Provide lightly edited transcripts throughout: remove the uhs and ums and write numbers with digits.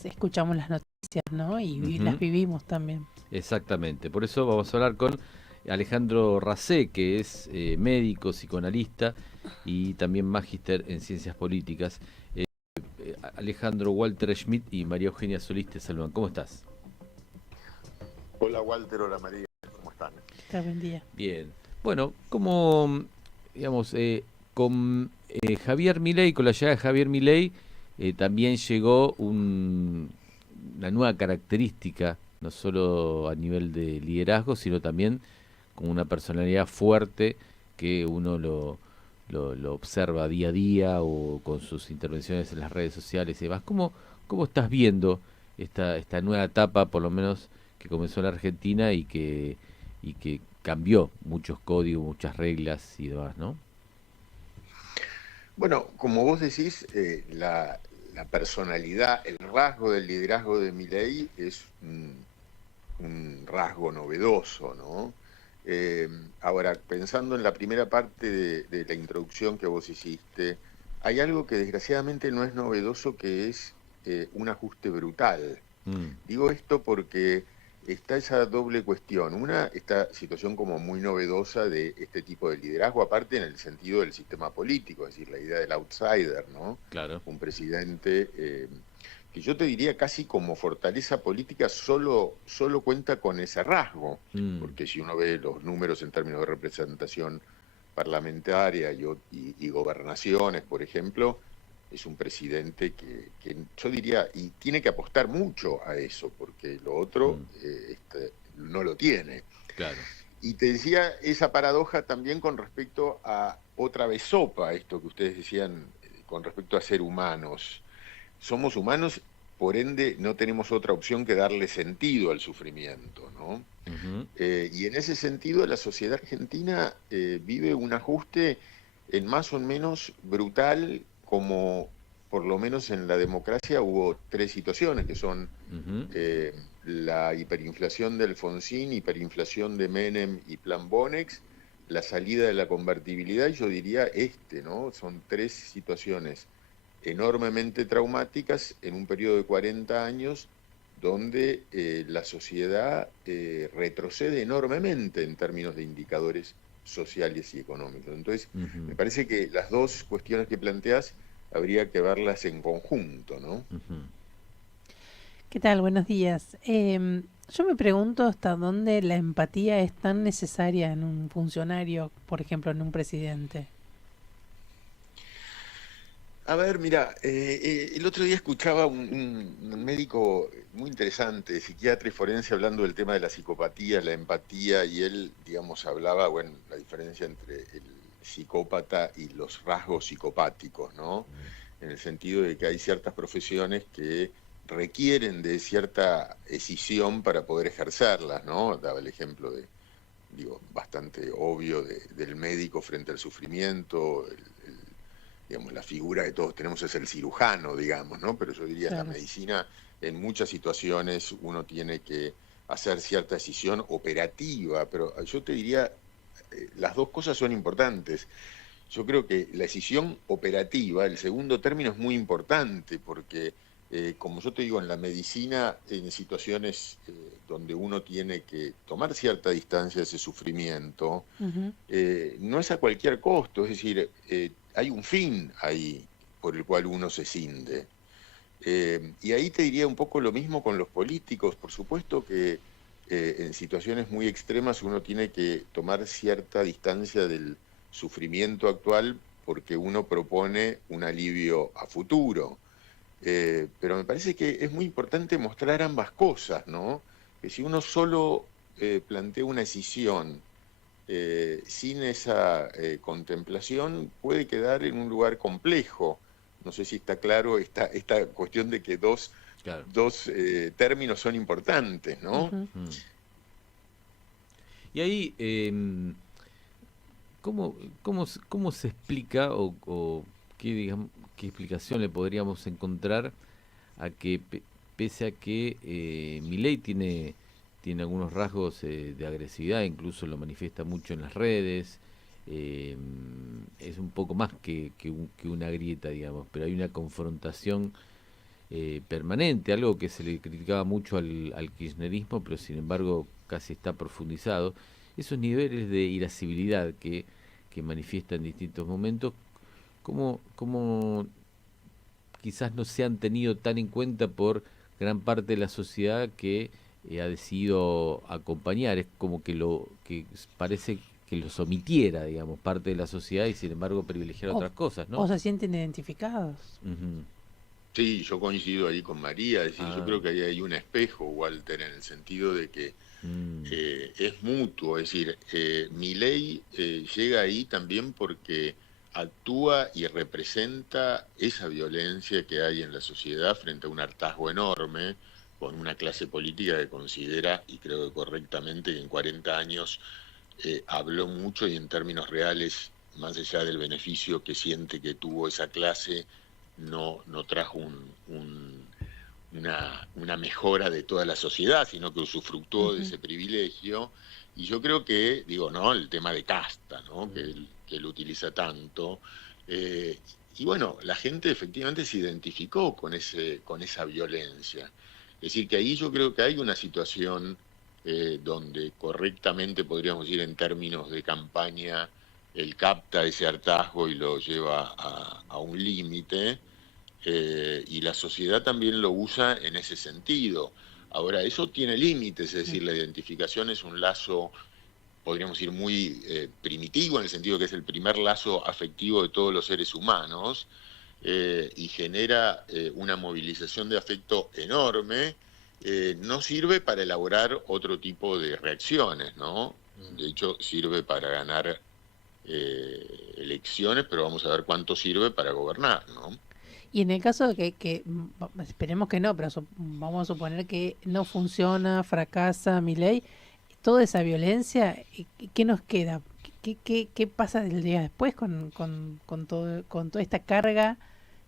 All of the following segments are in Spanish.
veces escuchamos las noticias, ¿no? Y las Ujú, vivimos también. exactamente. Por eso vamos a hablar con Alejandro Racé, que es médico, psicoanalista y también magíster en ciencias políticas. Alejandro, Walter Schmidt y María Eugenia Solís te saludan. ¿Cómo estás? Hola Walter, hola María, ¿cómo están? Está buen día. Bien. Bueno, como, digamos, con Javier Milei, con la llegada de Javier Milei, también llegó una nueva característica, no solo a nivel de liderazgo, sino también como una personalidad fuerte que uno lo observa día a día o con sus intervenciones en las redes sociales y demás. ¿Cómo estás viendo esta nueva etapa, por lo menos que comenzó en la Argentina y que cambió muchos códigos, muchas reglas y demás, ¿no? Bueno, como vos decís, la personalidad, el rasgo del liderazgo de Milei es un rasgo novedoso, ¿no? Eh, Ahora, pensando en la primera parte de la introducción que vos hiciste, hay algo que desgraciadamente no es novedoso, que es un ajuste brutal. Mm, Digo esto porque está esa doble cuestión. Una, esta situación como muy novedosa de este tipo de liderazgo, aparte en el sentido del sistema político, es decir, la idea del outsider, ¿no? claro. Un presidente que yo te diría casi como fortaleza política solo cuenta con ese rasgo, Mm, porque si uno ve los números en términos de representación parlamentaria y gobernaciones, por ejemplo, es un presidente que yo diría, y tiene que apostar mucho a eso, porque lo otro mm, no lo tiene. claro. Y te decía esa paradoja también con respecto a otra vez sopa, esto que ustedes decían con respecto a ser humanos. Somos humanos, por ende no tenemos otra opción que darle sentido al sufrimiento, ¿no? Ujú, Y en ese sentido, la sociedad argentina vive un ajuste en más o menos brutal, como por lo menos en la democracia hubo tres situaciones, que son ujú, eh, la hiperinflación de Alfonsín, hiperinflación de Menem y Plan Bonex, la salida de la convertibilidad, y yo diría ¿no? Son tres situaciones enormemente traumáticas en un periodo de 40 años donde la sociedad retrocede enormemente en términos de indicadores sociales y económicos. Entonces, ujú, me parece que las dos cuestiones que planteas habría que verlas en conjunto, ¿no? ujú. ¿Qué tal? Buenos días. Yo me pregunto hasta dónde la empatía es tan necesaria en un funcionario, por ejemplo, en un presidente. A ver, mira, el otro día escuchaba un médico muy interesante, psiquiatra y forense, hablando del tema de la psicopatía, la empatía, y él, digamos, hablaba, bueno, la diferencia entre el psicópata y los rasgos psicopáticos, ¿no? En el sentido de que hay ciertas profesiones que requieren de cierta escisión para poder ejercerlas, ¿no? Daba el ejemplo de, digo, bastante obvio del médico frente al sufrimiento, digamos, la figura que todos tenemos es el cirujano, digamos, ¿no? Pero yo diría en la Claro. medicina, en muchas situaciones uno tiene que hacer cierta decisión operativa, pero yo te diría, las dos cosas son importantes. Yo creo que la decisión operativa, el segundo término es muy importante porque, como yo te digo, en la medicina, en situaciones donde uno tiene que tomar cierta distancia de ese sufrimiento, Ujú. no es a cualquier costo, es decir, hay un fin ahí por el cual uno se cinde. Y ahí te diría un poco lo mismo con los políticos. Por supuesto que en situaciones muy extremas uno tiene que tomar cierta distancia del sufrimiento actual porque uno propone un alivio a futuro. Pero me parece que es muy importante mostrar ambas cosas, ¿no? Que si uno solo plantea una decisión sin esa contemplación puede quedar en un lugar complejo. No sé si está claro esta cuestión de que Claro. dos términos son importantes, ¿no? Ujú. Mm. Y ahí, ¿cómo se explica o qué, digamos, qué explicación le podríamos encontrar a que pese a que Milei tiene algunos rasgos de agresividad, incluso lo manifiesta mucho en las redes, eh, es un poco más que una grieta, digamos, pero hay una confrontación permanente, algo que se le criticaba mucho al kirchnerismo, pero sin embargo casi está profundizado. Esos niveles de irascibilidad que manifiesta en distintos momentos, como quizás no se han tenido tan en cuenta por gran parte de la sociedad que ha decidido acompañar. Es como que parece que los omitiera, digamos, parte de la sociedad y sin embargo privilegiar otras cosas, O ¿no? se sienten identificados. Ujú. Sí, yo coincido ahí con María, es decir, yo Ah, creo que ahí hay un espejo, Walter, en el sentido de que mm, es mutuo, es decir, Milei llega ahí también porque actúa y representa esa violencia que hay en la sociedad frente a un hartazgo enorme, con una clase política que considera, y creo que correctamente, que en 40 años habló mucho y en términos reales, más allá del beneficio que siente que tuvo esa clase, no trajo una mejora de toda la sociedad, sino que usufructuó de Ujú. ese privilegio. Y yo creo que, digo, ¿no? El tema de casta, ¿no? mm, Que él utiliza tanto. Eh, y bueno, la gente efectivamente se identificó con esa violencia. Es decir, que ahí yo creo que hay una situación donde correctamente podríamos decir en términos de campaña, él capta ese hartazgo y lo lleva a un límite, y la sociedad también lo usa en ese sentido. Ahora, eso tiene límites, es Sí. decir, la identificación es un lazo, podríamos decir, muy primitivo, en el sentido que es el primer lazo afectivo de todos los seres humanos, y genera una movilización de afecto enorme. No sirve para elaborar otro tipo de reacciones, ¿no? De mm. hecho, sirve para ganar elecciones, pero vamos a ver cuánto sirve para gobernar, ¿no? Y en el caso de esperemos que no, pero vamos a suponer que no funciona, fracasa mi ley, toda esa violencia, ¿qué nos queda? ¿Qué pasa del día después con toda esta carga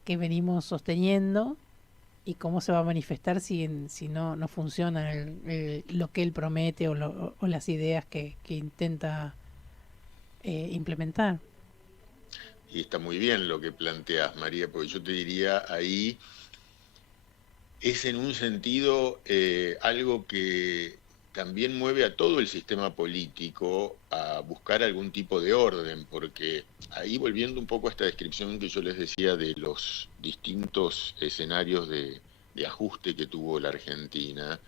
que venimos sosteniendo? ¿Y cómo se va a manifestar si no funciona lo que él promete o las ideas que intenta implementar? Y está muy bien lo que planteas, María, porque yo te diría ahí, es en un sentido algo que también mueve a todo el sistema político a buscar algún tipo de orden, porque ahí volviendo un poco a esta descripción que yo les decía de los distintos escenarios de ajuste que tuvo la Argentina,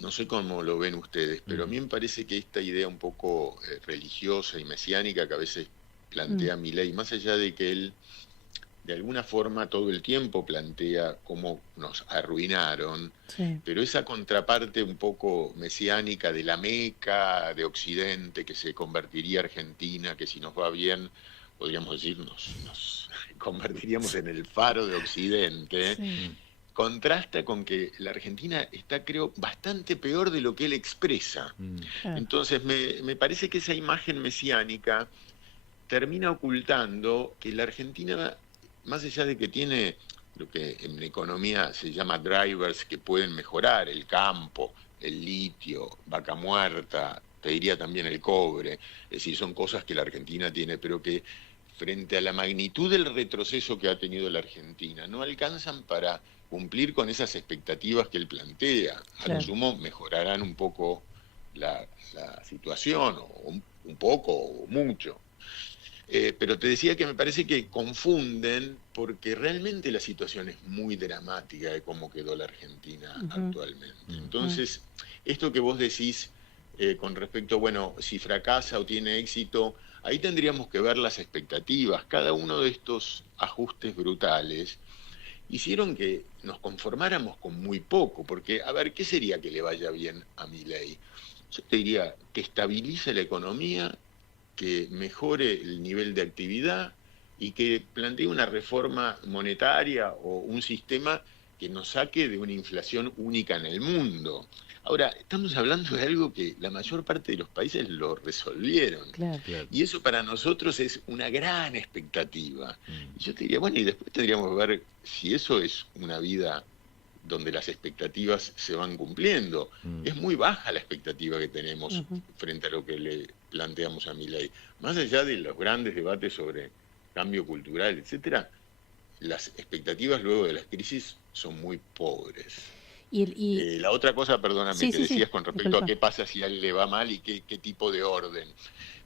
no sé cómo lo ven ustedes, pero a Mm, mí me parece que esta idea un poco religiosa y mesiánica que a veces Mm, plantea Milei, más allá de que él de alguna forma todo el tiempo plantea cómo nos arruinaron, sí, pero esa contraparte un poco mesiánica de la Meca, de Occidente, que se convertiría Argentina, que si nos va bien, podríamos decir, nos convertiríamos en el faro de Occidente, sí, mm, contrasta con que la Argentina está, creo, bastante peor de lo que él expresa. mm, claro. Entonces, me parece que esa imagen mesiánica termina ocultando que la Argentina, más allá de que tiene lo que en economía se llama drivers que pueden mejorar, el campo, el litio, vaca muerta, te diría también el cobre, es decir, son cosas que la Argentina tiene, pero que frente a la magnitud del retroceso que ha tenido la Argentina, no alcanzan para cumplir con esas expectativas que él plantea. A lo Claro. sumo mejorarán un poco la situación, o un poco o mucho. Pero te decía que me parece que confunden porque realmente la situación es muy dramática de cómo quedó la Argentina Ujú, actualmente. mm, mm, Entonces, esto que vos decís con respecto, bueno, si fracasa o tiene éxito, ahí tendríamos que ver las expectativas. Cada uno de estos ajustes brutales hicieron que nos conformáramos con muy poco, porque, a ver, ¿qué sería que le vaya bien a Milei? Yo te diría que estabilice la economía, que mejore el nivel de actividad y que plantee una reforma monetaria o un sistema que nos saque de una inflación única en el mundo. Ahora, estamos hablando de algo que la mayor parte de los países lo resolvieron. claro. claro. Y eso para nosotros es una gran expectativa. Mm, Y yo te diría, bueno, y después tendríamos que ver si eso es una vida donde las expectativas se van cumpliendo. mm, Es muy baja la expectativa que tenemos Ujú, frente a lo que le planteamos a Milei. Más allá de los grandes debates sobre cambio cultural, etcétera, las expectativas luego de las crisis son muy pobres. Y La otra cosa, perdóname, sí, que sí, sí, decías con respecto disculpa. a qué pasa si a él le va mal y qué tipo de orden.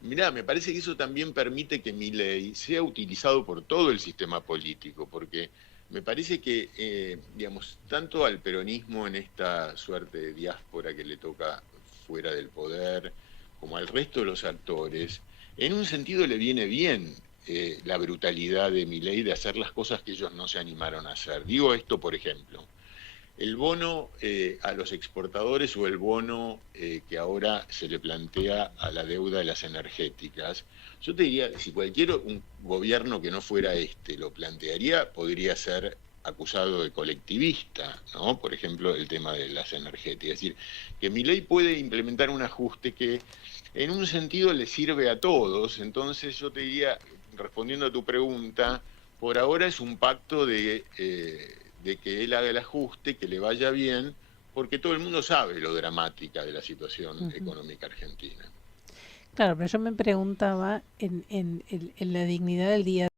Mirá, me parece que eso también permite que Milei sea utilizado por todo el sistema político, porque me parece que, digamos, tanto al peronismo en esta suerte de diáspora que le toca fuera del poder, como al resto de los actores, en un sentido le viene bien la brutalidad de Milei de hacer las cosas que ellos no se animaron a hacer. Digo esto, por ejemplo, el bono a los exportadores o el bono que ahora se le plantea a la deuda de las energéticas. Yo te diría, si un gobierno que no fuera este lo plantearía, podría ser acusado de colectivista, ¿no? Por ejemplo, el tema de las energéticas. Es decir, que Milei puede implementar un ajuste que en un sentido le sirve a todos. Entonces yo te diría, respondiendo a tu pregunta, por ahora es un pacto de que él haga el ajuste, que le vaya bien, porque todo el mundo sabe lo dramática de la situación Ujú. económica argentina. Claro, pero yo me preguntaba en la dignidad del día